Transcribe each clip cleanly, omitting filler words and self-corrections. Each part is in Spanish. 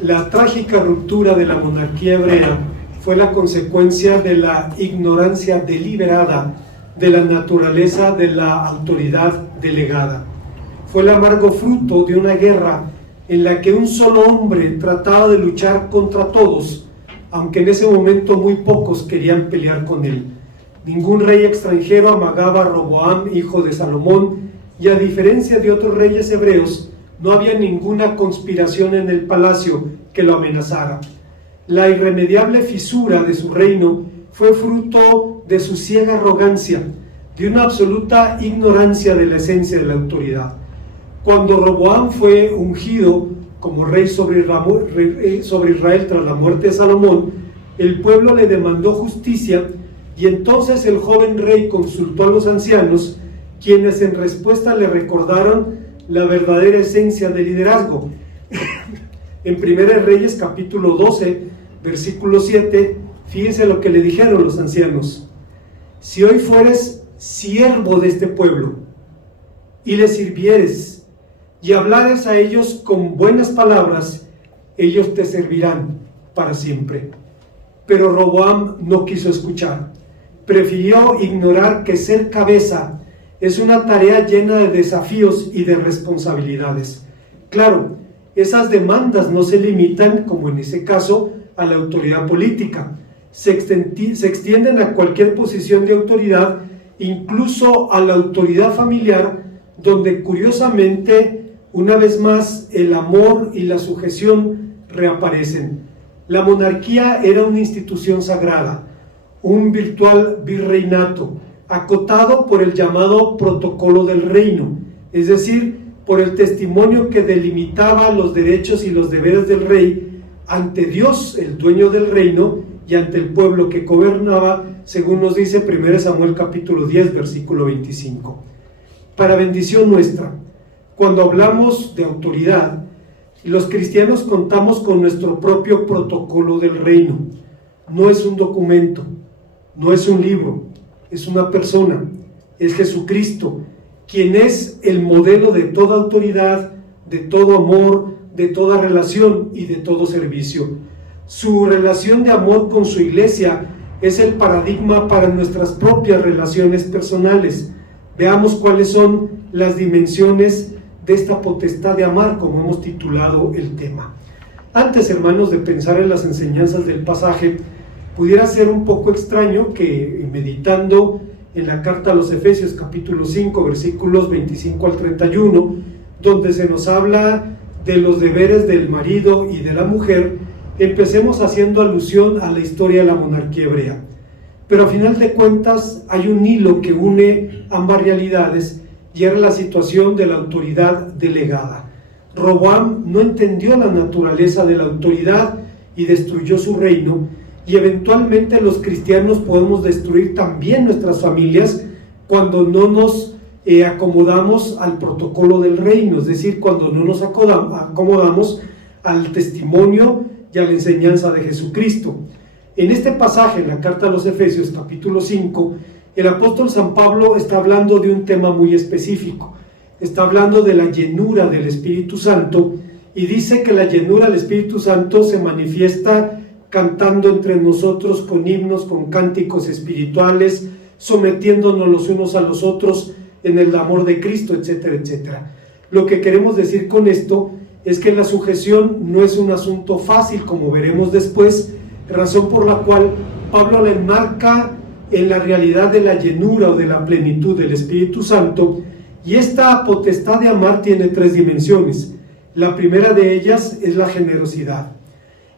La trágica ruptura de la monarquía hebrea fue la consecuencia de la ignorancia deliberada de la naturaleza de la autoridad delegada. Fue el amargo fruto de una guerra en la que un solo hombre trataba de luchar contra todos, aunque en ese momento muy pocos querían pelear con él. Ningún rey extranjero amagaba a Roboam, hijo de Salomón, y a diferencia de otros reyes hebreos, no había ninguna conspiración en el palacio que lo amenazara. La irremediable fisura de su reino fue fruto de su ciega arrogancia, de una absoluta ignorancia de la esencia de la autoridad. Cuando Roboam fue ungido como rey sobre Israel tras la muerte de Salomón, el pueblo le demandó justicia y entonces el joven rey consultó a los ancianos, quienes en respuesta le recordaron la verdadera esencia del liderazgo. En 1 Reyes capítulo 12, versículo 7, fíjense lo que le dijeron los ancianos: si hoy fueres siervo de este pueblo y les sirvieres y hablares a ellos con buenas palabras, ellos te servirán para siempre. Pero Roboam no quiso escuchar. Prefirió ignorar que ser cabeza es una tarea llena de desafíos y de responsabilidades. Claro, esas demandas no se limitan, como en ese caso, a la autoridad política. Se extienden a cualquier posición de autoridad, incluso a la autoridad familiar, donde curiosamente, una vez más, el amor y la sujeción reaparecen. La monarquía era una institución sagrada, un virtual virreinato, acotado por el llamado protocolo del reino, es decir, por el testimonio que delimitaba los derechos y los deberes del rey ante Dios, el dueño del reino, y ante el pueblo que gobernaba, según nos dice 1 Samuel capítulo 10, versículo 25. Para bendición nuestra, cuando hablamos de autoridad, los cristianos contamos con nuestro propio protocolo del reino. No es un documento, no es un libro, es una persona, es Jesucristo, quien es el modelo de toda autoridad, de todo amor, de toda relación y de todo servicio. Su relación de amor con su iglesia es el paradigma para nuestras propias relaciones personales. Veamos cuáles son las dimensiones de esta potestad de amar, como hemos titulado el tema. Antes, hermanos, de pensar en las enseñanzas del pasaje, pudiera ser un poco extraño que, meditando en la carta a los Efesios capítulo 5, versículos 25 al 31, donde se nos habla de los deberes del marido y de la mujer, empecemos haciendo alusión a la historia de la monarquía hebrea. Pero a final de cuentas hay un hilo que une ambas realidades, y era la situación de la autoridad delegada. Roboam no entendió la naturaleza de la autoridad y destruyó su reino, y eventualmente los cristianos podemos destruir también nuestras familias cuando no nos acomodamos al protocolo del reino, es decir, cuando no nos acomodamos al testimonio y a la enseñanza de Jesucristo. En este pasaje, en la carta a los Efesios capítulo 5, el apóstol San Pablo está hablando de un tema muy específico. Está hablando de la llenura del Espíritu Santo, y dice que la llenura del Espíritu Santo se manifiesta cantando entre nosotros con himnos, con cánticos espirituales, sometiéndonos los unos a los otros en el amor de Cristo, etcétera, etcétera. Lo que queremos decir con esto es que la sujeción no es un asunto fácil, como veremos después, razón por la cual Pablo la enmarca en la realidad de la llenura o de la plenitud del Espíritu Santo, y esta potestad de amar tiene tres dimensiones. La primera de ellas es la generosidad.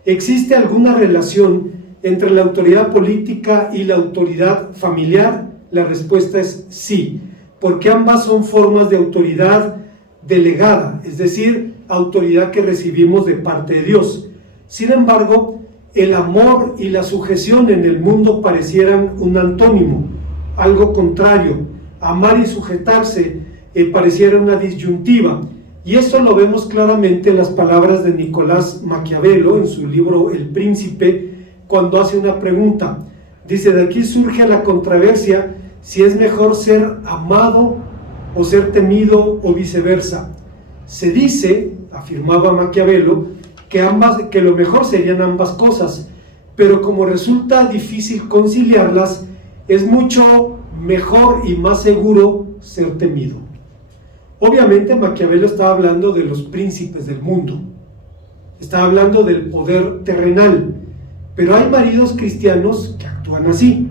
¿Existe alguna relación entre la autoridad política y la autoridad familiar? La respuesta es sí, porque ambas son formas de autoridad delegada, es decir, autoridad que recibimos de parte de Dios. Sin embargo, el amor y la sujeción en el mundo parecieran un antónimo, algo contrario. Amar y sujetarse pareciera una disyuntiva, y esto lo vemos claramente en las palabras de Nicolás Maquiavelo en su libro El Príncipe, cuando hace una pregunta. Dice: de aquí surge la controversia si es mejor ser amado o ser temido o viceversa. Se dice, afirmaba Maquiavelo, que lo mejor serían ambas cosas, pero como resulta difícil conciliarlas, es mucho mejor y más seguro ser temido. Obviamente Maquiavelo estaba hablando de los príncipes del mundo, estaba hablando del poder terrenal, pero hay maridos cristianos que actúan así,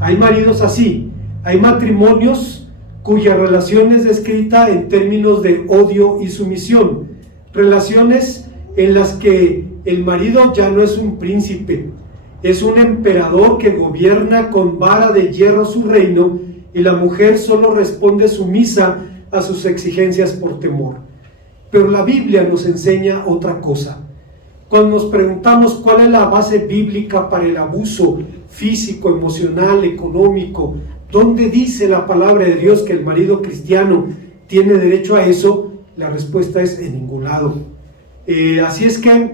hay maridos así, hay matrimonios cuya relación es descrita en términos de odio y sumisión, relaciones en las que el marido ya no es un príncipe, es un emperador que gobierna con vara de hierro su reino, y la mujer solo responde sumisa a sus exigencias por temor. Pero la Biblia nos enseña otra cosa. Cuando nos preguntamos cuál es la base bíblica para el abuso físico, emocional, económico, ¿dónde dice la palabra de Dios que el marido cristiano tiene derecho a eso? La respuesta es en ningún lado. Así es que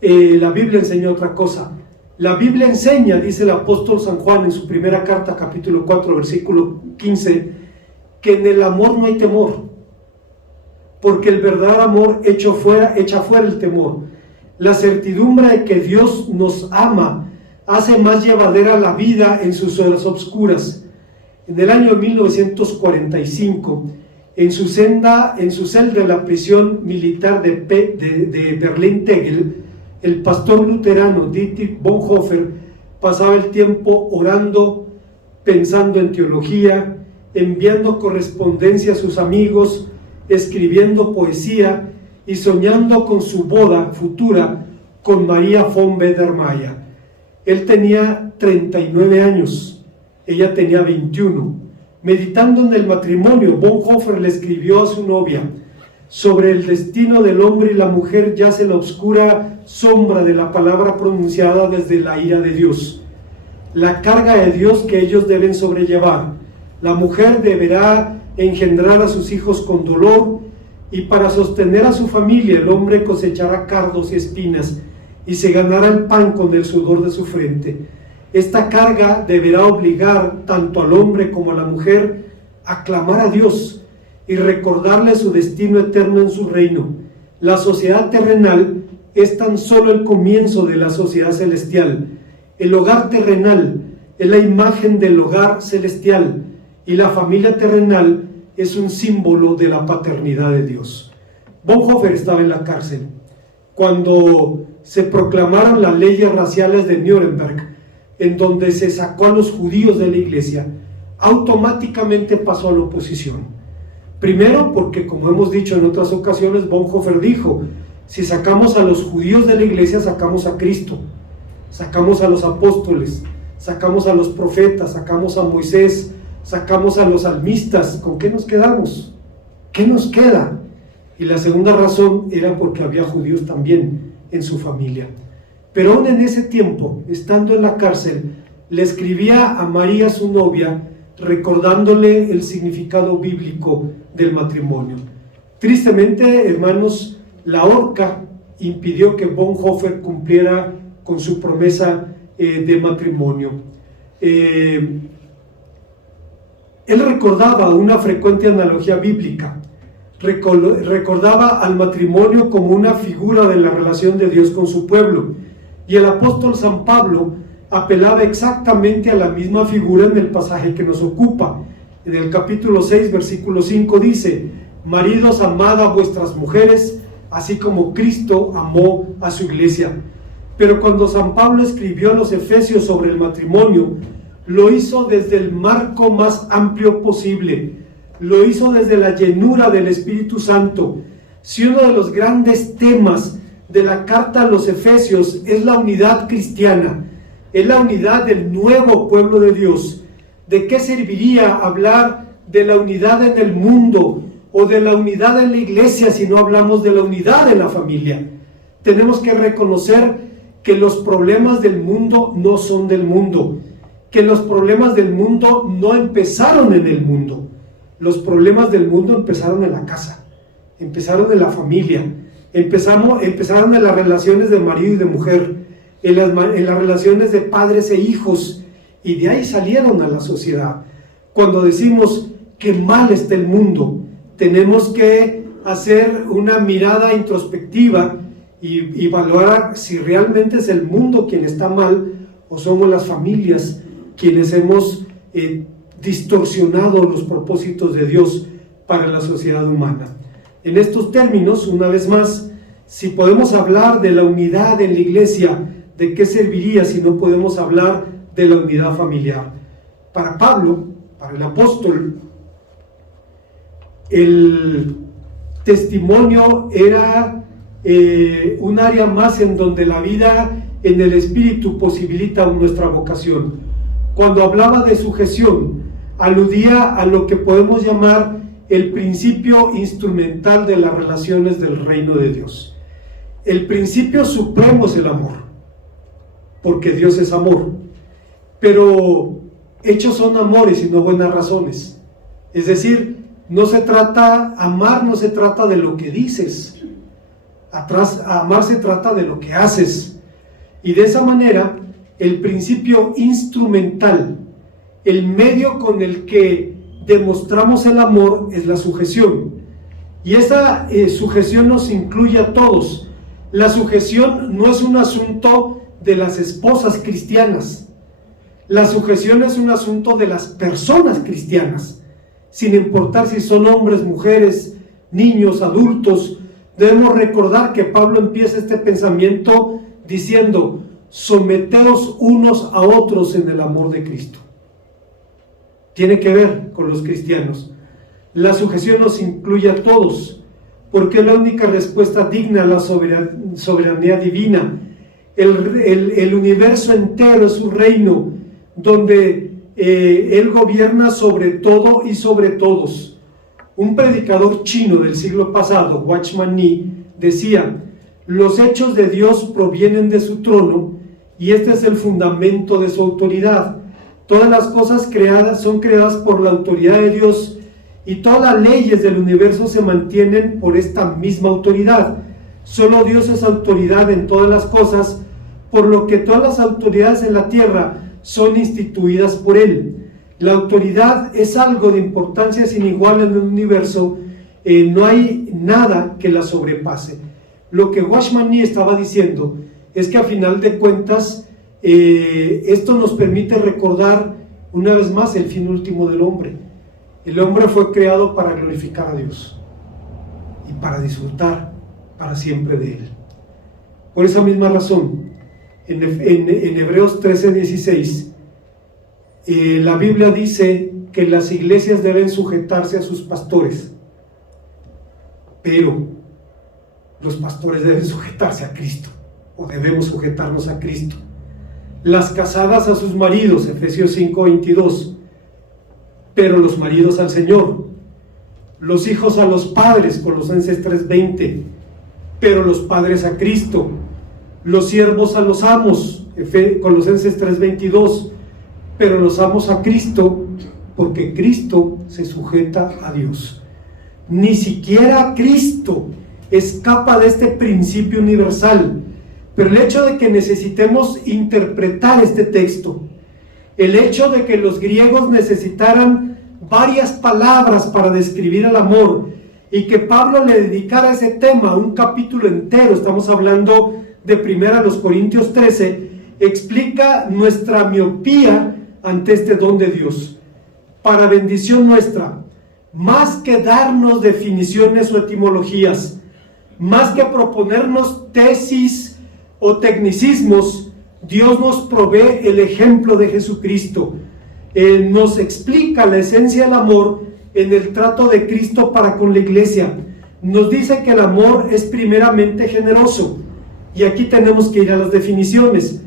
la Biblia enseña otra cosa. La Biblia enseña, dice el apóstol San Juan en su primera carta, capítulo 4, versículo 15, que en el amor no hay temor, porque el verdadero amor echa fuera el temor. La certidumbre de que Dios nos ama hace más llevadera la vida en sus horas obscuras. En el año 1945, en su celda de la prisión militar de Berlín-Tegel, el pastor luterano Dietrich Bonhoeffer pasaba el tiempo orando, pensando en teología, enviando correspondencia a sus amigos, escribiendo poesía y soñando con su boda futura con María von Baader-Meinhof. Él tenía 39 años, ella tenía 21. Meditando en el matrimonio, Bonhoeffer le escribió a su novia: sobre el destino del hombre y la mujer yace la oscura sombra de la palabra pronunciada desde la ira de Dios, la carga de Dios que ellos deben sobrellevar. La mujer deberá engendrar a sus hijos con dolor, y para sostener a su familia el hombre cosechará cardos y espinas, y se ganará el pan con el sudor de su frente. Esta carga deberá obligar tanto al hombre como a la mujer a clamar a Dios y recordarle su destino eterno en su reino. La sociedad terrenal es tan solo el comienzo de la sociedad celestial. El hogar terrenal es la imagen del hogar celestial, y la familia terrenal es un símbolo de la paternidad de Dios. Bonhoeffer estaba en la cárcel cuando se proclamaron las leyes raciales de Nuremberg, en donde se sacó a los judíos de la iglesia. Automáticamente pasó a la oposición. Primero porque, como hemos dicho en otras ocasiones, Bonhoeffer dijo: si sacamos a los judíos de la iglesia, sacamos a Cristo, sacamos a los apóstoles, sacamos a los profetas, sacamos a Moisés, sacamos a los salmistas. ¿Con qué nos quedamos? ¿Qué nos queda? Y la segunda razón era porque había judíos también en su familia. Pero aún en ese tiempo, estando en la cárcel, le escribía a María, su novia, recordándole el significado bíblico del matrimonio. Tristemente, hermanos, la horca impidió que Bonhoeffer cumpliera con su promesa de matrimonio. Él recordaba una frecuente analogía bíblica. Recordaba al matrimonio como una figura de la relación de Dios con su pueblo, y el apóstol San Pablo apelaba exactamente a la misma figura en el pasaje que nos ocupa. En el capítulo 6, versículo 5 dice: maridos, amad a vuestras mujeres, así como Cristo amó a su iglesia. Pero cuando San Pablo escribió a los Efesios sobre el matrimonio, lo hizo desde el marco más amplio posible, lo hizo desde la llenura del Espíritu Santo. Si uno de los grandes temas de la carta a los Efesios es la unidad cristiana, es la unidad del nuevo pueblo de Dios, ¿de qué serviría hablar de la unidad en el mundo o de la unidad en la iglesia si no hablamos de la unidad en la familia? Tenemos que reconocer que los problemas del mundo no son del mundo, que los problemas del mundo no empezaron en el mundo. Los problemas del mundo empezaron en la casa, empezaron en la familia, empezaron en las relaciones de marido y de mujer, en las relaciones de padres e hijos, y de ahí salieron a la sociedad. Cuando decimos que mal está el mundo, tenemos que hacer una mirada introspectiva y valorar si realmente es el mundo quien está mal o somos las familias quienes hemos distorsionado los propósitos de Dios para la sociedad humana. En estos términos, una vez más, si podemos hablar de la unidad en la iglesia, ¿de qué serviría si no podemos hablar de la unidad familiar? Para Pablo, para el apóstol, el testimonio era un área más en donde la vida en el Espíritu posibilita nuestra vocación. Cuando hablaba de sujeción, aludía a lo que podemos llamar el principio instrumental de las relaciones del reino de Dios. El principio supremo es el amor, porque Dios es amor, pero hechos son amores y no buenas razones. Es decir, amar no se trata de lo que dices, amar se trata de lo que haces. Y de esa manera, el principio instrumental, el medio con el que demostramos el amor es la sujeción. Y esa sujeción nos incluye a todos. La sujeción no es un asunto de las esposas cristianas. La sujeción es un asunto de las personas cristianas. Sin importar si son hombres, mujeres, niños, adultos, debemos recordar que Pablo empieza este pensamiento diciendo: someteos unos a otros en el amor de Cristo. Tiene que ver con los cristianos. La sujeción nos incluye a todos, porque es la única respuesta digna a la soberanía divina. El universo entero es su reino, donde Él gobierna sobre todo y sobre todos. Un predicador chino del siglo pasado, Watchman Nee, decía: los hechos de Dios provienen de su trono y este es el fundamento de su autoridad. Todas las cosas creadas son creadas por la autoridad de Dios y todas las leyes del universo se mantienen por esta misma autoridad. Solo Dios es autoridad en todas las cosas, por lo que todas las autoridades en la tierra son instituidas por Él. La autoridad es algo de importancia sin igual en el universo, no hay nada que la sobrepase. Lo que Watchman Nee estaba diciendo es que a final de cuentas esto nos permite recordar una vez más el fin último del hombre. El hombre fue creado para glorificar a Dios y para disfrutar para siempre de Él. Por esa misma razón, en Hebreos 13:16, la Biblia dice que las iglesias deben sujetarse a sus pastores, pero los pastores deben sujetarse a Cristo, o debemos sujetarnos a Cristo. Las casadas a sus maridos, Efesios 5:22, pero los maridos al Señor. Los hijos a los padres, Colosenses 3:20, pero los padres a Cristo. Los siervos a los amos, Colosenses 3:22, pero los amos a Cristo, porque Cristo se sujeta a Dios. Ni siquiera Cristo escapa de este principio universal, pero el hecho de que necesitemos interpretar este texto, el hecho de que los griegos necesitaran varias palabras para describir el amor y que Pablo le dedicara a ese tema un capítulo entero, estamos hablando de 1 Corintios 13, explica nuestra miopía ante este don de Dios. Para bendición nuestra, más que darnos definiciones o etimologías, más que proponernos tesis o tecnicismos, Dios nos provee el ejemplo de Jesucristo. Nos explica la esencia del amor en el trato de Cristo para con la iglesia. Nos dice que el amor es primeramente generoso. Y aquí tenemos que ir a las definiciones.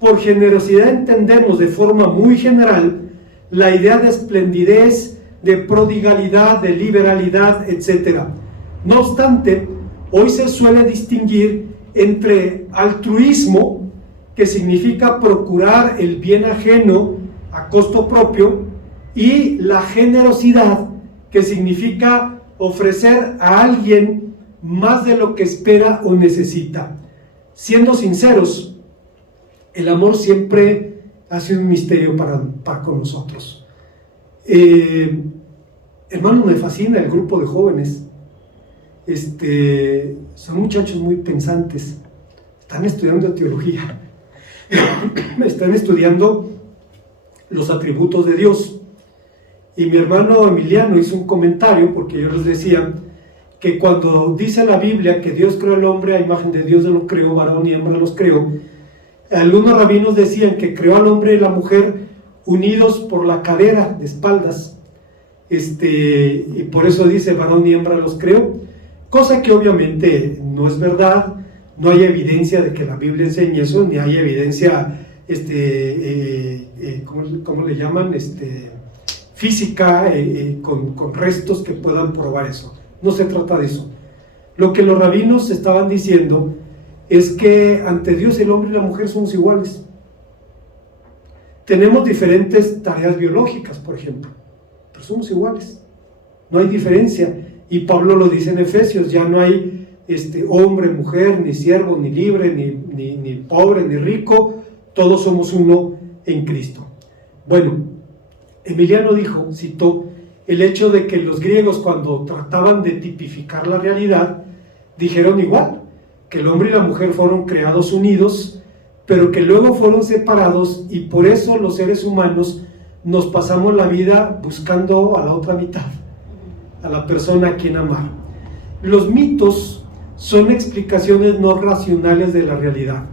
Por generosidad entendemos de forma muy general la idea de esplendidez, de prodigalidad, de liberalidad, etc. No obstante, hoy se suele distinguir entre altruismo, que significa procurar el bien ajeno a costo propio, y la generosidad, que significa ofrecer a alguien más de lo que espera o necesita. Siendo sinceros, el amor siempre ha sido un misterio para con nosotros. Hermano, me fascina el grupo de jóvenes. son muchachos muy pensantes, están estudiando teología, están estudiando los atributos de Dios. Y mi hermano Emiliano hizo un comentario, porque yo les decía que cuando dice la Biblia que Dios creó al hombre a imagen de Dios lo creó, varón y hembra los creó, algunos rabinos decían que creó al hombre y la mujer unidos por la cadera, de espaldas, y por eso dice varón y hembra los creó, cosa que obviamente no es verdad. No hay evidencia de que la Biblia enseñe eso, ni hay evidencia, ¿cómo le llaman? Física, con restos que puedan probar eso. No se trata de eso. Lo que los rabinos estaban diciendo es que ante Dios el hombre y la mujer somos iguales. Tenemos diferentes tareas biológicas, por ejemplo, pero somos iguales. No hay diferencia. Y Pablo lo dice en Efesios, ya no hay hombre, mujer, ni siervo, ni libre, ni pobre, ni rico, todos somos uno en Cristo. Bueno, Emiliano citó el hecho de que los griegos, cuando trataban de tipificar la realidad, dijeron igual, que el hombre y la mujer fueron creados unidos, pero que luego fueron separados, y por eso los seres humanos nos pasamos la vida buscando a la otra mitad, a la persona a quien amar. Los mitos son explicaciones no racionales de la realidad.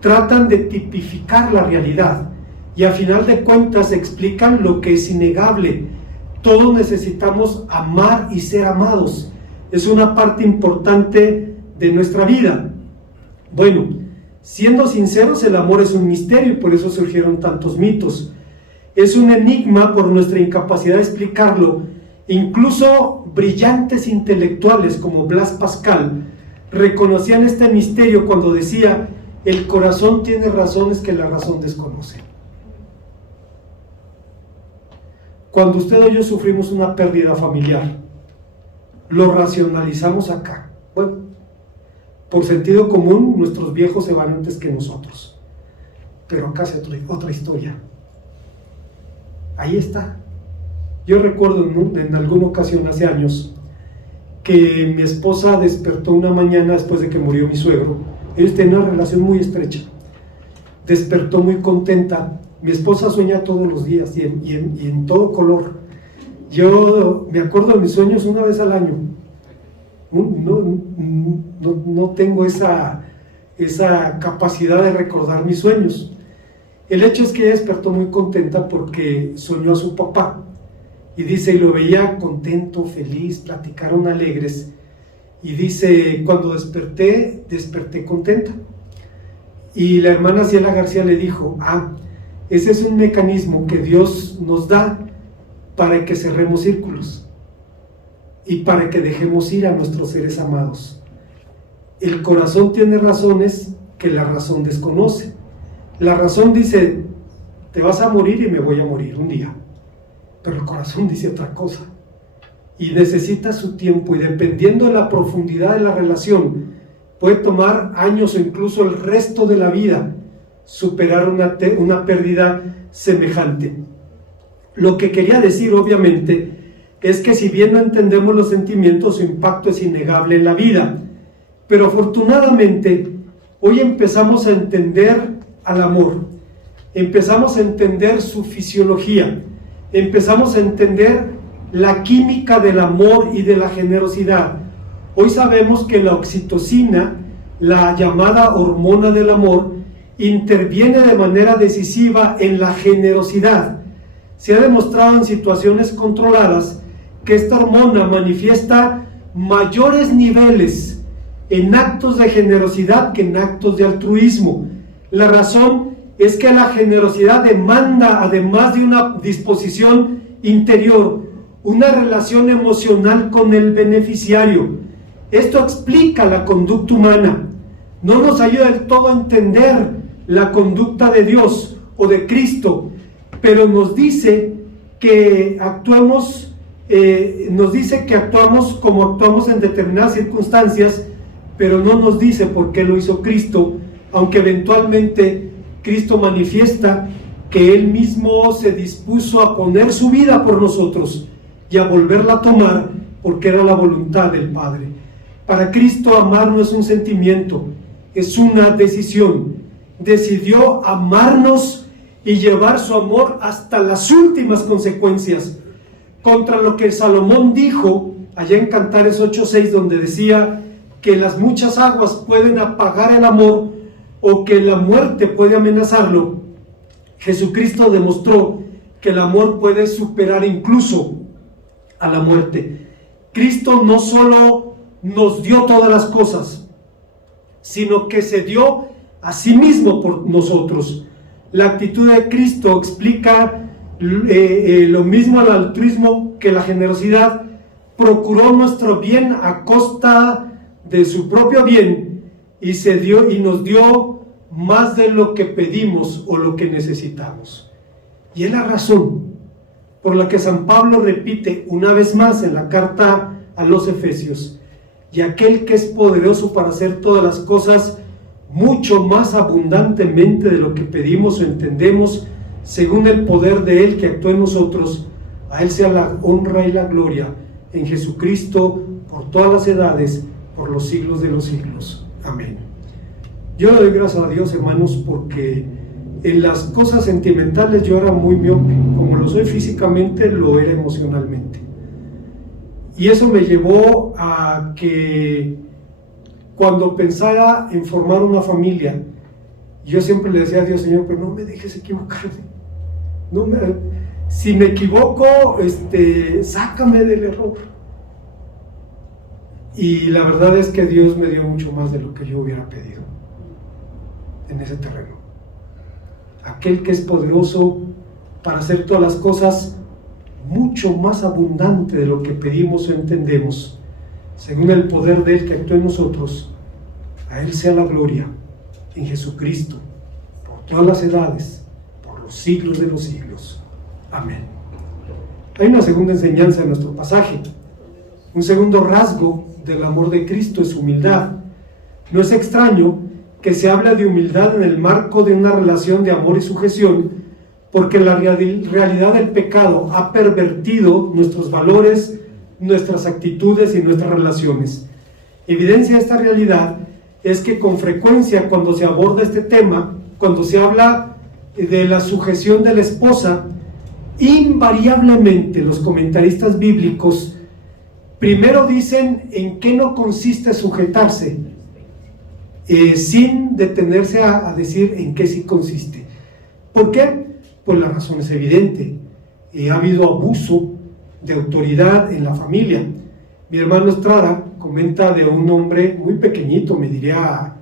Tratan de tipificar la realidad y a final de cuentas explican lo que es innegable. Todos necesitamos amar y ser amados. Es una parte importante de nuestra vida. Bueno, siendo sinceros, el amor es un misterio y por eso surgieron tantos mitos. Es un enigma por nuestra incapacidad de explicarlo. Incluso brillantes intelectuales como Blas Pascal reconocían este misterio cuando decía: el corazón tiene razones que la razón desconoce. Cuando usted o yo sufrimos una pérdida familiar, lo racionalizamos acá. Bueno, por sentido común, nuestros viejos se van antes que nosotros. Pero acá es otra historia. Ahí está. Yo recuerdo en alguna ocasión hace años que mi esposa despertó una mañana después de que murió mi suegro. Ellos tenían una relación muy estrecha. Despertó muy contenta. Mi esposa sueña todos los días y en todo color. Yo me acuerdo de mis sueños una vez al año. No tengo esa capacidad de recordar mis sueños. El hecho es que ella despertó muy contenta porque soñó a su papá. Y dice, y lo veía contento, feliz, platicaron alegres. Y dice, cuando desperté contenta. Y la hermana Ciela García le dijo, ese es un mecanismo que Dios nos da para que cerremos círculos y para que dejemos ir a nuestros seres amados. El corazón tiene razones que la razón desconoce. La razón dice, te vas a morir y me voy a morir un día. Pero el corazón dice otra cosa y necesita su tiempo, y dependiendo de la profundidad de la relación puede tomar años o incluso el resto de la vida superar una pérdida semejante. Lo que quería decir obviamente es que si bien no entendemos los sentimientos, su impacto es innegable en la vida, pero afortunadamente hoy empezamos a entender al amor, empezamos a entender su fisiología, empezamos a entender la química del amor y de la generosidad. Hoy sabemos que la oxitocina, la llamada hormona del amor, interviene de manera decisiva en la generosidad. Se ha demostrado en situaciones controladas que esta hormona manifiesta mayores niveles en actos de generosidad que en actos de altruismo. La razón es que la generosidad demanda, además de una disposición interior, una relación emocional con el beneficiario. Esto explica la conducta humana. No nos ayuda del todo a entender la conducta de Dios o de Cristo, pero nos dice que actuamos como actuamos en determinadas circunstancias, pero no nos dice por qué lo hizo Cristo, aunque eventualmente Cristo manifiesta que Él mismo se dispuso a poner su vida por nosotros y a volverla a tomar porque era la voluntad del Padre. Para Cristo amar no es un sentimiento, es una decisión. Decidió amarnos y llevar su amor hasta las últimas consecuencias, contra lo que Salomón dijo allá en Cantares 8:6, donde decía que las muchas aguas pueden apagar el amor o que la muerte puede amenazarlo. Jesucristo demostró que el amor puede superar incluso a la muerte. Cristo no solo nos dio todas las cosas, sino que se dio a sí mismo por nosotros. La actitud de Cristo explica lo mismo al altruismo que la generosidad. Procuró nuestro bien a costa de su propio bien y se dio y nos dio más de lo que pedimos o lo que necesitamos. Y es la razón por la que San Pablo repite una vez más en la carta a los Efesios: y aquel que es poderoso para hacer todas las cosas mucho más abundantemente de lo que pedimos o entendemos, según el poder de Él que actúa en nosotros, a Él sea la honra y la gloria en Jesucristo por todas las edades, por los siglos de los siglos. Amén. Yo le doy gracias a Dios, hermanos, porque en las cosas sentimentales yo era muy miope. Como lo soy físicamente, lo era emocionalmente. Y eso me llevó a que cuando pensaba en formar una familia, yo siempre le decía a Dios: Señor, pero no me dejes equivocarme. Si me equivoco, sácame del error. Y la verdad es que Dios me dio mucho más de lo que yo hubiera pedido en ese terreno. Aquel que es poderoso para hacer todas las cosas mucho más abundante de lo que pedimos o entendemos, según el poder de Él que actúa en nosotros, a Él sea la gloria en Jesucristo, por todas las edades, por los siglos de los siglos. Amén. Hay una segunda enseñanza en nuestro pasaje. Un segundo rasgo del amor de Cristo es humildad. No es extraño que se hable de humildad en el marco de una relación de amor y sujeción, porque la realidad del pecado ha pervertido nuestros valores, nuestras actitudes y nuestras relaciones. Evidencia de esta realidad es que con frecuencia cuando se aborda este tema, cuando se habla de la sujeción de la esposa, invariablemente los comentaristas bíblicos primero dicen en qué no consiste sujetarse, sin detenerse a decir en qué sí consiste. ¿Por qué? Pues la razón es evidente. Ha habido abuso de autoridad en la familia. Mi hermano Estrada comenta de un hombre muy pequeñito, me diría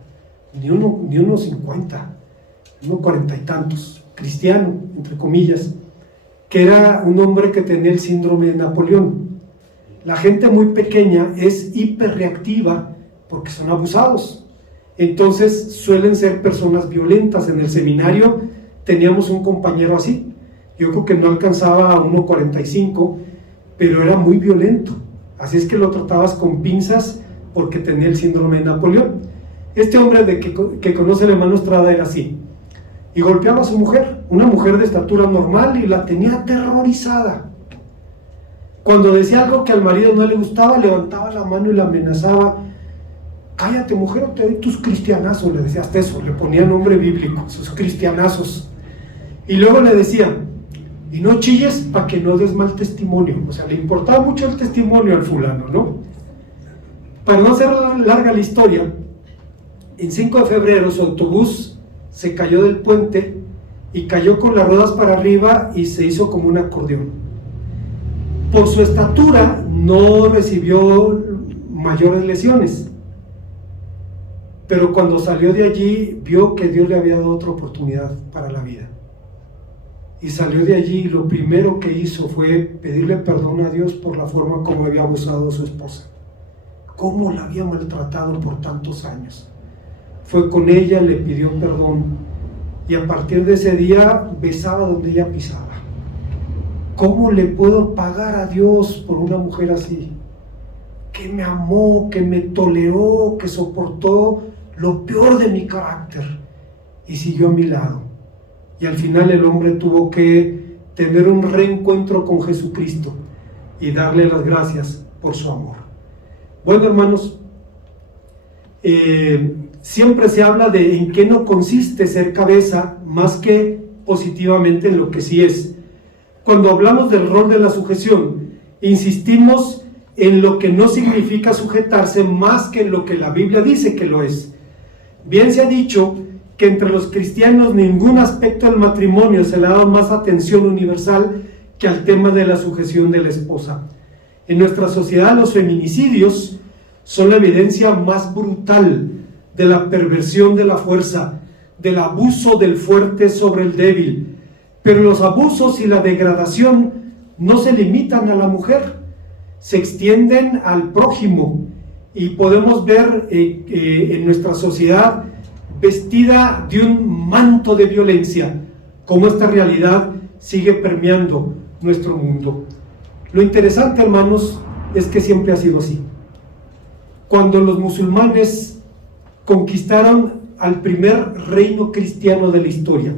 ni unos 50, unos 40 y tantos, cristiano, entre comillas, que era un hombre que tenía el síndrome de Napoleón. La gente muy pequeña es hiperreactiva porque son abusados. Entonces suelen ser personas violentas. En el seminario teníamos un compañero así. Yo creo que no alcanzaba a 1,45, pero era muy violento. Así es que lo tratabas con pinzas porque tenía el síndrome de Napoleón. Este hombre que conoce el hermano Estrada era así. Y golpeaba a su mujer, una mujer de estatura normal, y la tenía aterrorizada. Cuando decía algo que al marido no le gustaba, levantaba la mano y la amenazaba. Cállate, mujer, o te doy tus cristianazos, le decía hasta eso, le ponía nombre bíblico, sus cristianazos. Y luego le decía: y no chilles para que no des mal testimonio. O sea, le importaba mucho el testimonio al fulano, ¿no? Para no hacer larga la historia, en 5 de febrero su autobús se cayó del puente y cayó con las ruedas para arriba y se hizo como un acordeón. Por su estatura no recibió mayores lesiones, pero cuando salió de allí vio que Dios le había dado otra oportunidad para la vida. Y salió de allí y lo primero que hizo fue pedirle perdón a Dios por la forma como había abusado de su esposa, cómo la había maltratado por tantos años. Fue con ella, le pidió perdón, y a partir de ese día besaba donde ella pisaba. ¿Cómo le puedo pagar a Dios por una mujer así? Que me amó, que me toleró, que soportó lo peor de mi carácter y siguió a mi lado. Y al final el hombre tuvo que tener un reencuentro con Jesucristo y darle las gracias por su amor. Bueno, hermanos, siempre se habla de en qué no consiste ser cabeza, más que positivamente en lo que sí es. Cuando hablamos del rol de la sujeción, insistimos en lo que no significa sujetarse más que en lo que la Biblia dice que lo es. Bien se ha dicho que entre los cristianos ningún aspecto del matrimonio se le ha dado más atención universal que al tema de la sujeción de la esposa. En nuestra sociedad los feminicidios son la evidencia más brutal de la perversión de la fuerza, del abuso del fuerte sobre el débil. Pero los abusos y la degradación no se limitan a la mujer, se extienden al prójimo, y podemos ver en nuestra sociedad vestida de un manto de violencia, cómo esta realidad sigue permeando nuestro mundo. Lo interesante, hermanos, es que siempre ha sido así. Cuando los musulmanes conquistaron al primer reino cristiano de la historia,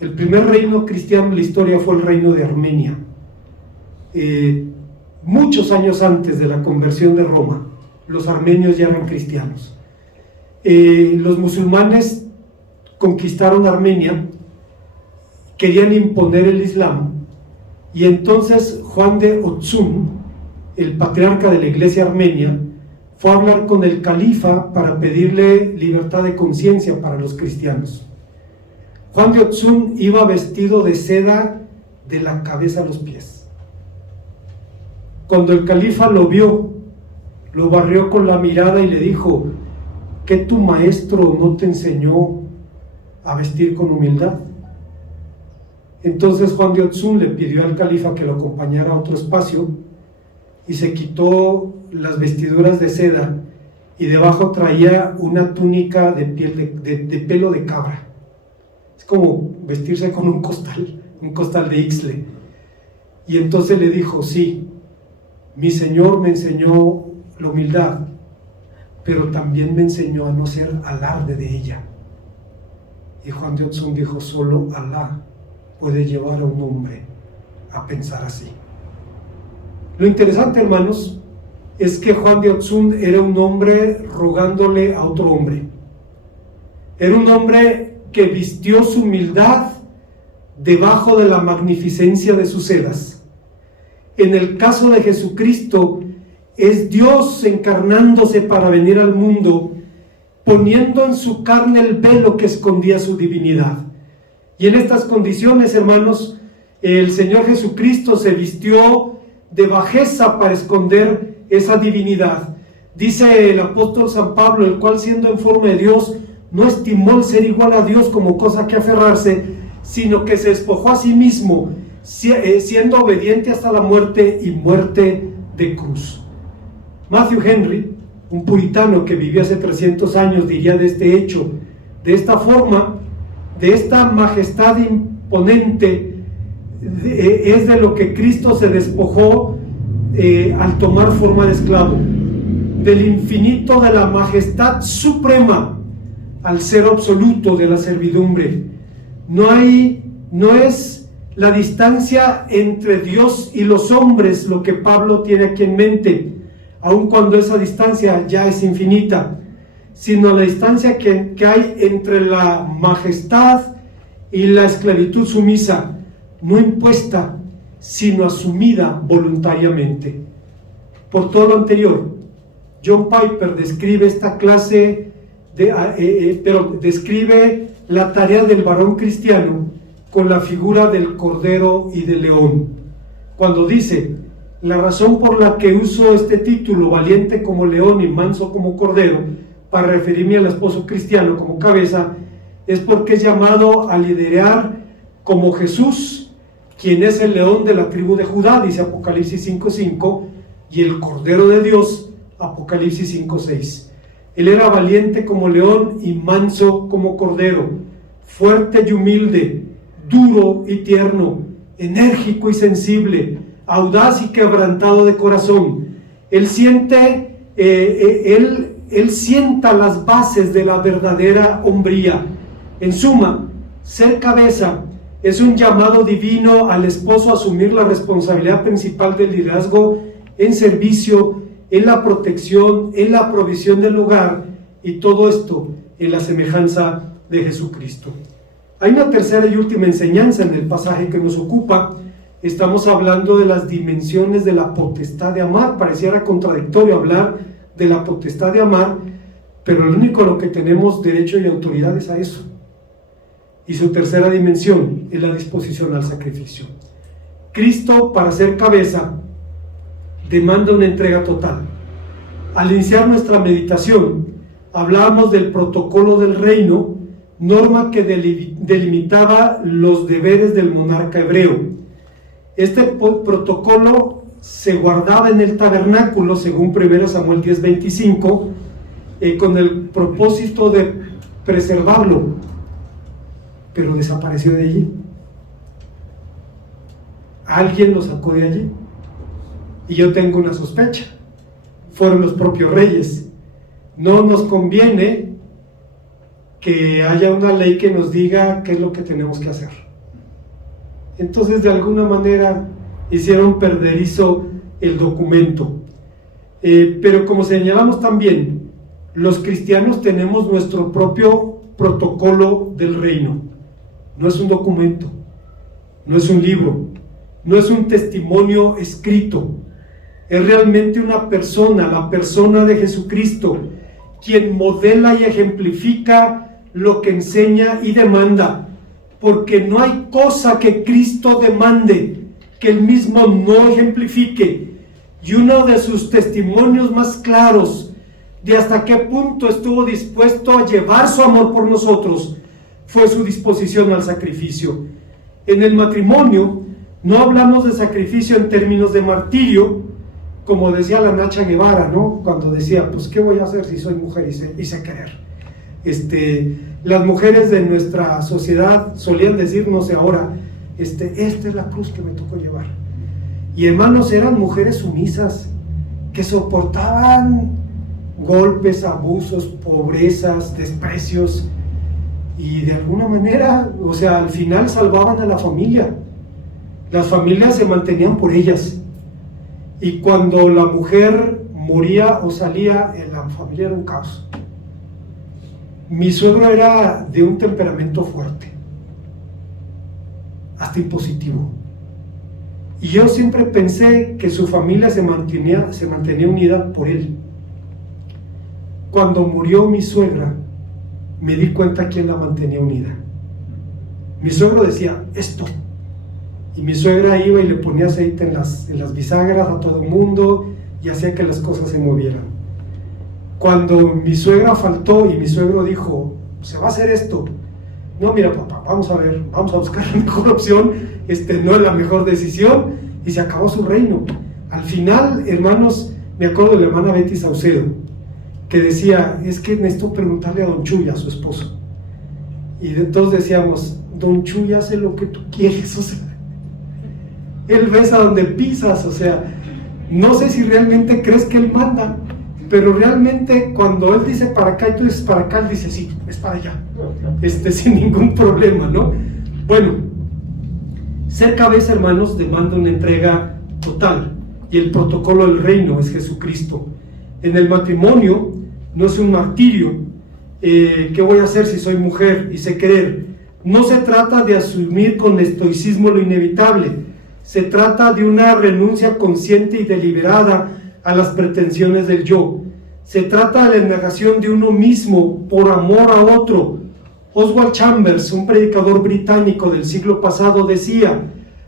el primer reino cristiano de la historia fue el reino de Armenia. Muchos años antes de la conversión de Roma, los armenios ya eran cristianos. Los musulmanes conquistaron Armenia, querían imponer el Islam, y entonces Juan de Otzun, el patriarca de la iglesia armenia, fue a hablar con el califa para pedirle libertad de conciencia para los cristianos. Juan de Otzun iba vestido de seda de la cabeza a los pies. Cuando el califa lo vio, lo barrió con la mirada y le dijo: ¿qué tu maestro no te enseñó a vestir con humildad? Entonces Juan de Otzun le pidió al califa que lo acompañara a otro espacio y se quitó las vestiduras de seda y debajo traía una túnica de piel de pelo de cabra. Es como vestirse con un costal de ixtle. Y entonces le dijo: sí, mi Señor me enseñó la humildad, pero también me enseñó a no ser alarde de ella. Y Juan de Otzun dijo: solo Alá puede llevar a un hombre a pensar así. Lo interesante, hermanos, es que Juan de Otzun era un hombre rogándole a otro hombre. Era un hombre que vistió su humildad debajo de la magnificencia de sus sedas. En el caso de Jesucristo, es Dios encarnándose para venir al mundo, poniendo en su carne el velo que escondía su divinidad. Y en estas condiciones, hermanos, el Señor Jesucristo se vistió de bajeza para esconder esa divinidad. Dice el apóstol San Pablo, el cual siendo en forma de Dios, no estimó el ser igual a Dios como cosa que aferrarse, sino que se despojó a sí mismo, siendo obediente hasta la muerte y muerte de cruz. Matthew Henry, un puritano que vivió hace 300 años, diría de este hecho: de esta forma, de esta majestad imponente, es de lo que Cristo se despojó al tomar forma de esclavo, del infinito de la majestad suprema al ser absoluto de la servidumbre. No es la distancia entre Dios y los hombres lo que Pablo tiene aquí en mente, aun cuando esa distancia ya es infinita, sino la distancia que hay entre la majestad y la esclavitud sumisa, no impuesta, sino asumida voluntariamente. Por todo lo anterior, John Piper describe esta clase describe la tarea del varón cristiano con la figura del cordero y del león, cuando dice: la razón por la que uso este título, valiente como león y manso como cordero, para referirme al esposo cristiano como cabeza, es porque es llamado a liderar como Jesús, quien es el león de la tribu de Judá, dice Apocalipsis 5:5, y el Cordero de Dios, Apocalipsis 5:6. Él era valiente como león y manso como cordero, fuerte y humilde, duro y tierno, enérgico y sensible, audaz y quebrantado de corazón. Él sienta las bases de la verdadera hombría. En suma, ser cabeza es un llamado divino al esposo a asumir la responsabilidad principal del liderazgo en servicio, en la protección, en la provisión del hogar y todo esto en la semejanza de Jesucristo. Hay una tercera y última enseñanza en el pasaje que nos ocupa. Estamos hablando de las dimensiones de la potestad de amar. Pareciera contradictorio hablar de la potestad de amar, pero lo único a lo que tenemos derecho y autoridad es a eso. Y su tercera dimensión es la disposición al sacrificio. Cristo, para ser cabeza, demanda una entrega total. Al iniciar nuestra meditación, hablábamos del protocolo del reino, norma que delimitaba los deberes del monarca hebreo. Este protocolo se guardaba en el tabernáculo, según 1 Samuel 10:25, con el propósito de preservarlo, pero desapareció de allí. Alguien lo sacó de allí, y yo tengo una sospecha: fueron los propios reyes. No nos conviene que haya una ley que nos diga qué es lo que tenemos que hacer. Entonces, de alguna manera, hicieron perderizo el documento. Pero como señalamos también, los cristianos tenemos nuestro propio protocolo del reino. No es un documento, no es un libro, no es un testimonio escrito. Es realmente una persona, la persona de Jesucristo, quien modela y ejemplifica lo que enseña y demanda, porque no hay cosa que Cristo demande que él mismo no ejemplifique. Y uno de sus testimonios más claros de hasta qué punto estuvo dispuesto a llevar su amor por nosotros fue su disposición al sacrificio. En el matrimonio no hablamos de sacrificio en términos de martirio, como decía la Nacha Guevara, ¿no? Cuando decía, pues ¿qué voy a hacer si soy mujer y sé querer? Las mujeres de nuestra sociedad solían decirnos ahora, esta es la cruz que me tocó llevar. Y hermanos, eran mujeres sumisas, que soportaban golpes, abusos, pobrezas, desprecios, y de alguna manera, o sea, al final salvaban a la familia. Las familias se mantenían por ellas. Y cuando la mujer moría o salía, la familia era un caos. Mi suegro era de un temperamento fuerte, hasta impositivo. Y yo siempre pensé que su familia se mantenía unida por él. Cuando murió mi suegra, me di cuenta quién la mantenía unida. Mi suegro decía, esto. Y mi suegra iba y le ponía aceite en las bisagras a todo el mundo y hacía que las cosas se movieran. Cuando mi suegra faltó y mi suegro dijo, se va a hacer esto. No, mira papá, vamos a ver, vamos a buscar la mejor opción, no es la mejor decisión, y se acabó su reino. Al final, hermanos, me acuerdo de la hermana Betty Saucedo, que decía, es que necesito preguntarle a don Chuy, a su esposo. Y todos decíamos, don Chuy hace lo que tú quieres, o sea, él besa donde pisas, o sea, no sé si realmente crees que él manda, pero realmente cuando él dice para acá y tú dices para acá, él dice sí, es para allá, sin ningún problema, ¿no? Bueno, ser cabeza, hermanos, demanda una entrega total, y el protocolo del reino es Jesucristo. En el matrimonio no es un martirio, ¿qué voy a hacer si soy mujer y sé querer? No se trata de asumir con estoicismo lo inevitable, se trata de una renuncia consciente y deliberada a las pretensiones del yo. Se trata de la negación de uno mismo por amor a otro. Oswald Chambers, un predicador británico del siglo pasado, decía,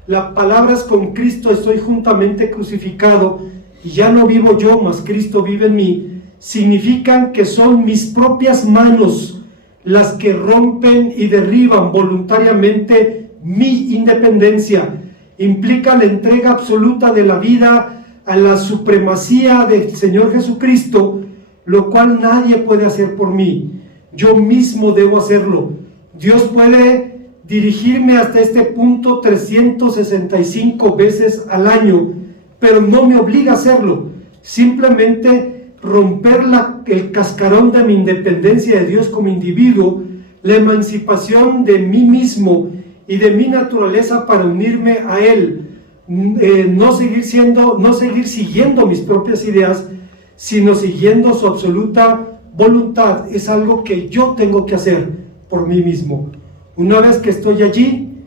las palabras con Cristo estoy juntamente crucificado y ya no vivo yo, mas Cristo vive en mí, significan que son mis propias manos las que rompen y derriban voluntariamente mi independencia. Implica la entrega absoluta de la vida a la supremacía del Señor Jesucristo, lo cual nadie puede hacer por mí. Yo mismo debo hacerlo. Dios puede dirigirme hasta este punto 365 veces al año, pero no me obliga a hacerlo. Simplemente romper el cascarón de mi independencia de Dios como individuo, la emancipación de mí mismo y de mi naturaleza para unirme a Él, no seguir siguiendo mis propias ideas, sino siguiendo su absoluta voluntad es algo que yo tengo que hacer por mí mismo. Una vez que estoy allí,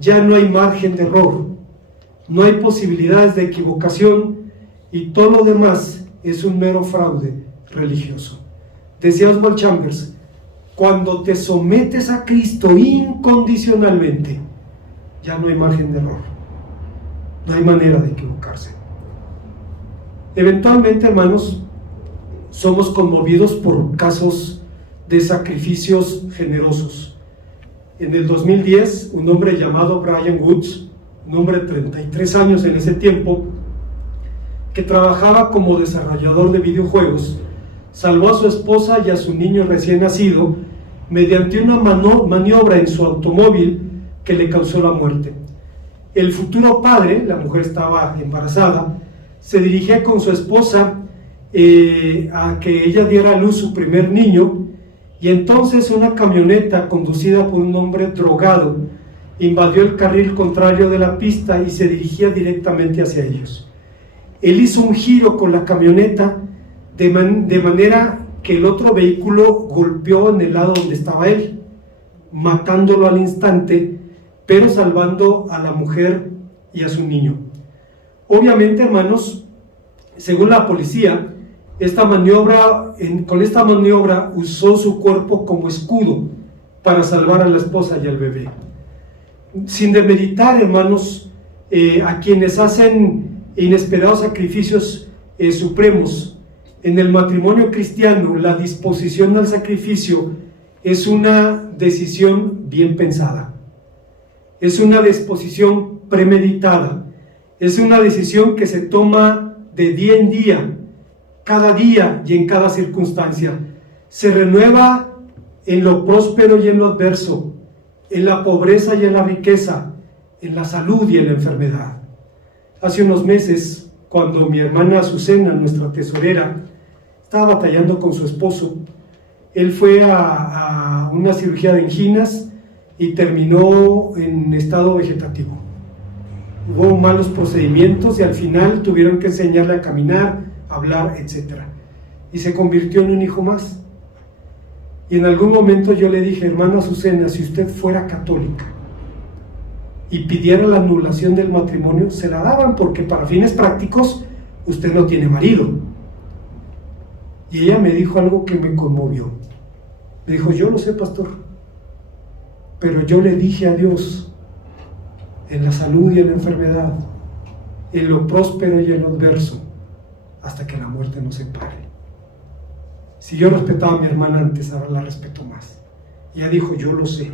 ya no hay margen de error, no hay posibilidades de equivocación y todo lo demás es un mero fraude religioso. Decía Oswald Chambers, cuando te sometes a Cristo incondicionalmente, ya no hay margen de error, no hay manera de equivocarse. Eventualmente, hermanos, somos conmovidos por casos de sacrificios generosos. En el 2010, un hombre llamado Brian Woods, un hombre de 33 años en ese tiempo, que trabajaba como desarrollador de videojuegos, salvó a su esposa y a su niño recién nacido mediante una maniobra en su automóvil que le causó la muerte. El futuro padre, la mujer estaba embarazada, se dirigía con su esposa a que ella diera a luz su primer niño, y entonces una camioneta conducida por un hombre drogado invadió el carril contrario de la pista y se dirigía directamente hacia ellos. Él hizo un giro con la camioneta de manera que el otro vehículo golpeó en el lado donde estaba él, matándolo al instante, pero salvando a la mujer y a su niño. Obviamente, hermanos, según la policía, con esta maniobra usó su cuerpo como escudo para salvar a la esposa y al bebé. Sin demeritar, hermanos, a quienes hacen inesperados sacrificios supremos, en el matrimonio cristiano la disposición al sacrificio es una decisión bien pensada, es una disposición premeditada, es una decisión que se toma de día en día, cada día y en cada circunstancia. Se renueva en lo próspero y en lo adverso, en la pobreza y en la riqueza, en la salud y en la enfermedad. Hace unos meses, cuando mi hermana Azucena, nuestra tesorera, estaba batallando con su esposo, él fue a una cirugía de anginas y terminó en estado vegetativo. Hubo malos procedimientos y al final tuvieron que enseñarle a caminar, hablar, etc. Y se convirtió en un hijo más. Y en algún momento yo le dije, hermana Azucena, si usted fuera católica y pidiera la anulación del matrimonio, se la daban, porque para fines prácticos usted no tiene marido. Y ella me dijo algo que me conmovió. Me dijo, yo lo sé, pastor, pero yo le dije a Dios, en la salud y en la enfermedad, en lo próspero y en lo adverso, hasta que la muerte nos separe. Si yo respetaba a mi hermana antes, ahora la respeto más. Y ella dijo, yo lo sé.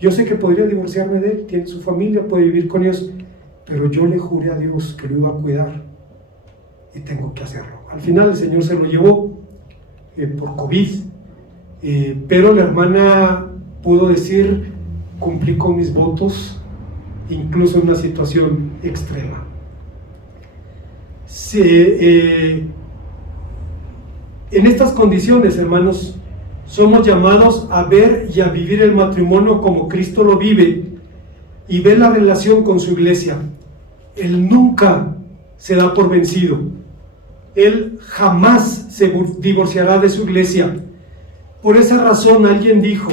Yo sé que podría divorciarme de él, tiene su familia, puede vivir con ellos, pero yo le juré a Dios que lo iba a cuidar y tengo que hacerlo. Al final el Señor se lo llevó por COVID, pero la hermana pudo decir, cumplí con mis votos, incluso en una situación extrema. En estas condiciones, hermanos, somos llamados a ver y a vivir el matrimonio como Cristo lo vive y ver la relación con su iglesia. Él nunca se da por vencido. Él jamás se divorciará de su iglesia. Por esa razón alguien dijo,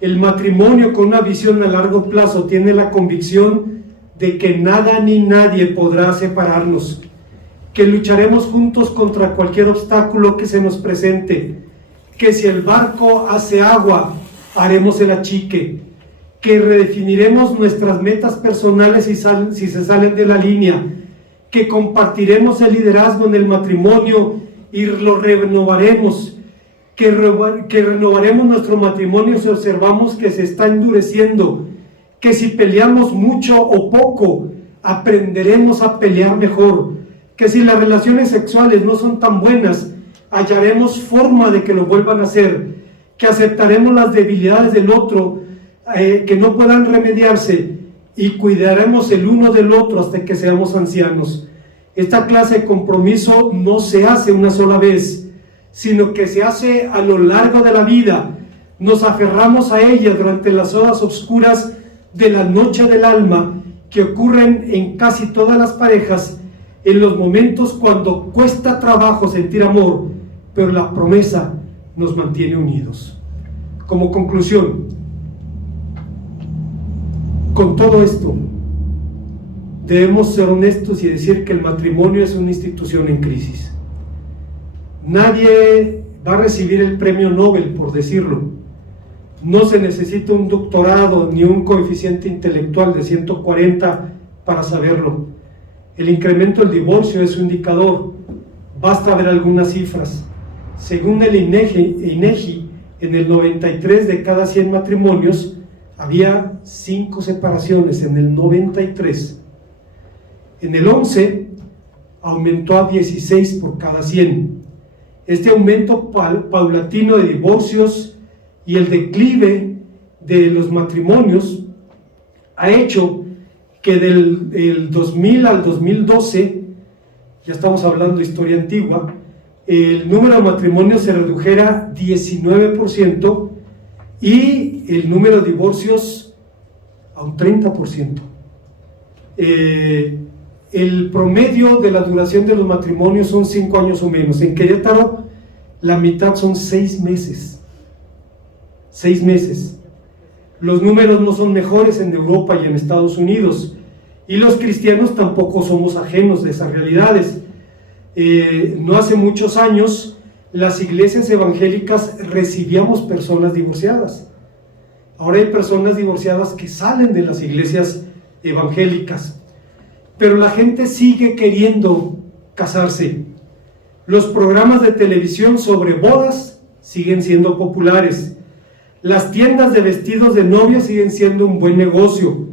el matrimonio con una visión a largo plazo tiene la convicción de que nada ni nadie podrá separarnos, que lucharemos juntos contra cualquier obstáculo que se nos presente, que si el barco hace agua, haremos el achique, que redefiniremos nuestras metas personales si se salen de la línea, que compartiremos el liderazgo en el matrimonio y lo renovaremos, que renovaremos nuestro matrimonio si observamos que se está endureciendo, que si peleamos mucho o poco, aprenderemos a pelear mejor, que si las relaciones sexuales no son tan buenas, hallaremos forma de que lo vuelvan a hacer, que aceptaremos las debilidades del otro, que no puedan remediarse, y cuidaremos el uno del otro hasta que seamos ancianos. Esta clase de compromiso no se hace una sola vez, sino que se hace a lo largo de la vida. Nos aferramos a ella durante las horas oscuras de la noche del alma, que ocurren en casi todas las parejas, en los momentos cuando cuesta trabajo sentir amor, pero la promesa nos mantiene unidos. Como conclusión, con todo esto, debemos ser honestos y decir que el matrimonio es una institución en crisis. Nadie va a recibir el premio Nobel por decirlo. No se necesita un doctorado ni un coeficiente intelectual de 140 para saberlo. El incremento del divorcio es un indicador. Basta ver algunas cifras. Según el INEGI, en el 93 de cada 100 matrimonios había 5 separaciones, en el 93. En el 11 aumentó a 16 por cada 100. Este aumento paulatino de divorcios y el declive de los matrimonios ha hecho que del 2000 al 2012, ya estamos hablando de historia antigua, el número de matrimonios se redujera 19% y el número de divorcios a un 30%. El promedio de la duración de los matrimonios son 5 años o menos. En Querétaro la mitad son 6 meses. 6 meses. Los números no son mejores en Europa y en Estados Unidos, y los cristianos tampoco somos ajenos de esas realidades. No hace muchos años las iglesias evangélicas recibíamos personas divorciadas. Ahora hay personas divorciadas que salen de las iglesias evangélicas, pero la gente sigue queriendo casarse. Los programas de televisión sobre bodas siguen siendo populares. Las tiendas de vestidos de novia siguen siendo un buen negocio.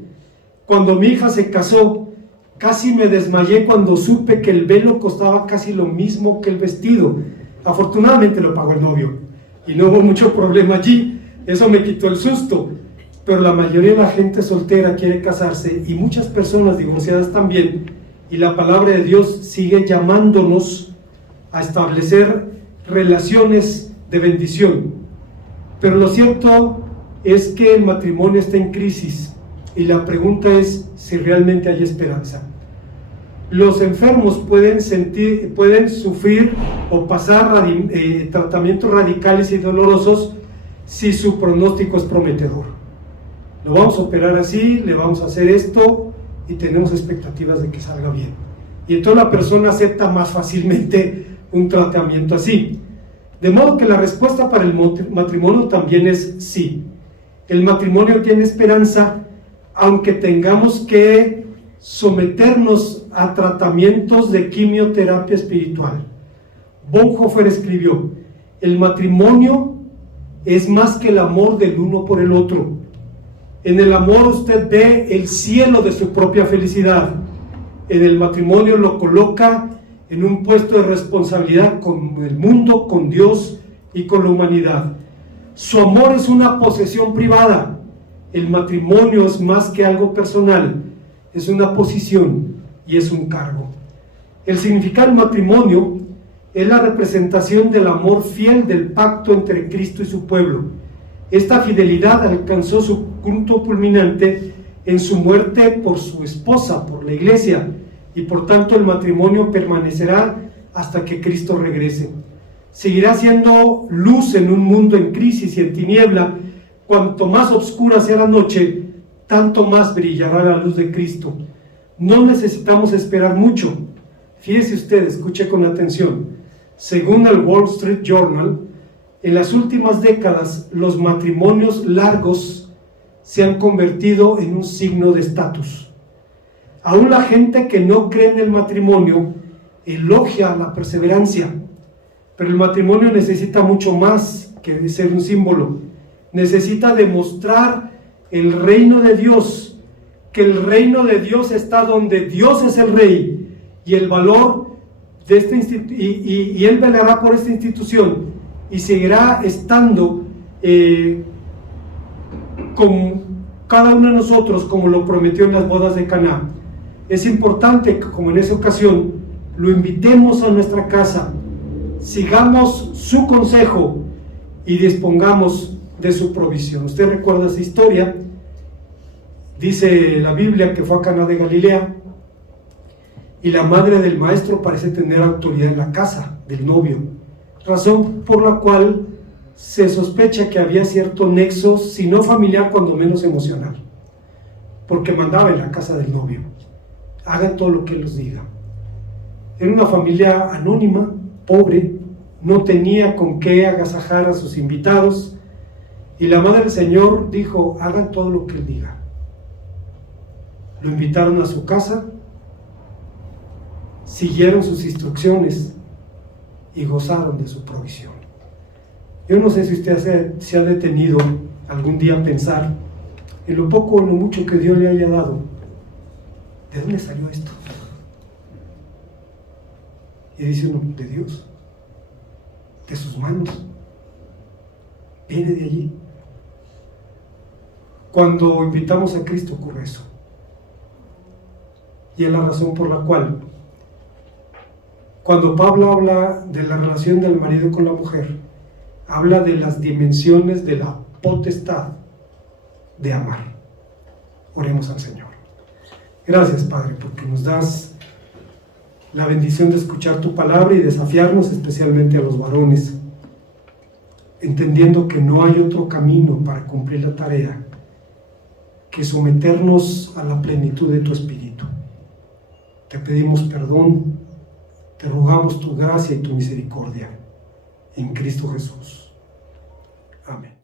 Cuando mi hija se casó, casi me desmayé cuando supe que el velo costaba casi lo mismo que el vestido. Afortunadamente lo pagó el novio y no hubo mucho problema allí. Eso me quitó el susto. Pero la mayoría de la gente soltera quiere casarse, y muchas personas divorciadas también, y la palabra de Dios sigue llamándonos a establecer relaciones de bendición. Pero lo cierto es que el matrimonio está en crisis, y la pregunta es si realmente hay esperanza. Los enfermos pueden sufrir o pasar tratamientos radicales y dolorosos si su pronóstico es prometedor. Lo vamos a operar así, le vamos a hacer esto y tenemos expectativas de que salga bien. Y entonces la persona acepta más fácilmente un tratamiento así. De modo que la respuesta para el matrimonio también es sí. El matrimonio tiene esperanza, aunque tengamos que someternos a tratamientos de quimioterapia espiritual. Bonhoeffer escribió: el matrimonio es más que el amor del uno por el otro. En el amor usted ve el cielo de su propia felicidad. En el matrimonio lo coloca en un puesto de responsabilidad con el mundo, con Dios y con la humanidad. Su amor es una posesión privada. El matrimonio es más que algo personal, es una posición y es un cargo. El significado del matrimonio es la representación del amor fiel del pacto entre Cristo y su pueblo. Esta fidelidad alcanzó su punto culminante en su muerte por su esposa, por la iglesia, y por tanto el matrimonio permanecerá hasta que Cristo regrese. Seguirá siendo luz en un mundo en crisis y en tiniebla. Cuanto más oscura sea la noche, tanto más brillará la luz de Cristo. No necesitamos esperar mucho. Fíjese usted, escuche con atención. Según el Wall Street Journal, en las últimas décadas los matrimonios largos se han convertido en un signo de estatus. Aún la gente que no cree en el matrimonio elogia la perseverancia, pero el matrimonio necesita mucho más que ser un símbolo. Necesita demostrar el reino de Dios, que el reino de Dios está donde Dios es el rey, y el valor de y Él velará por esta institución y seguirá estando con cada uno de nosotros como lo prometió en las bodas de Caná. Es importante que, como en esa ocasión, lo invitemos a nuestra casa, sigamos su consejo y dispongamos de su provisión. Usted recuerda esa historia. Dice la Biblia que fue a Caná de Galilea y la madre del maestro parece tener autoridad en la casa del novio, razón por la cual se sospecha que había cierto nexo, si no familiar, cuando menos emocional, porque mandaba en la casa del novio: hagan todo lo que él los diga. Era una familia anónima, pobre, no tenía con qué agasajar a sus invitados, y la madre del Señor dijo: hagan todo lo que él diga. Lo invitaron a su casa, siguieron sus instrucciones y gozaron de su provisión. Yo no sé si usted se ha detenido algún día a pensar en lo poco o en lo mucho que Dios le haya dado. ¿De dónde salió esto? Y dice uno: de Dios, de sus manos, viene de allí. Cuando invitamos a Cristo ocurre eso. Y es la razón por la cual, cuando Pablo habla de la relación del marido con la mujer, habla de las dimensiones de la potestad de amar. Oremos al Señor. Gracias, Padre, porque nos das la bendición de escuchar tu palabra y desafiarnos, especialmente a los varones, entendiendo que no hay otro camino para cumplir la tarea que someternos a la plenitud de tu Espíritu. Te pedimos perdón, te rogamos tu gracia y tu misericordia. En Cristo Jesús. Amén.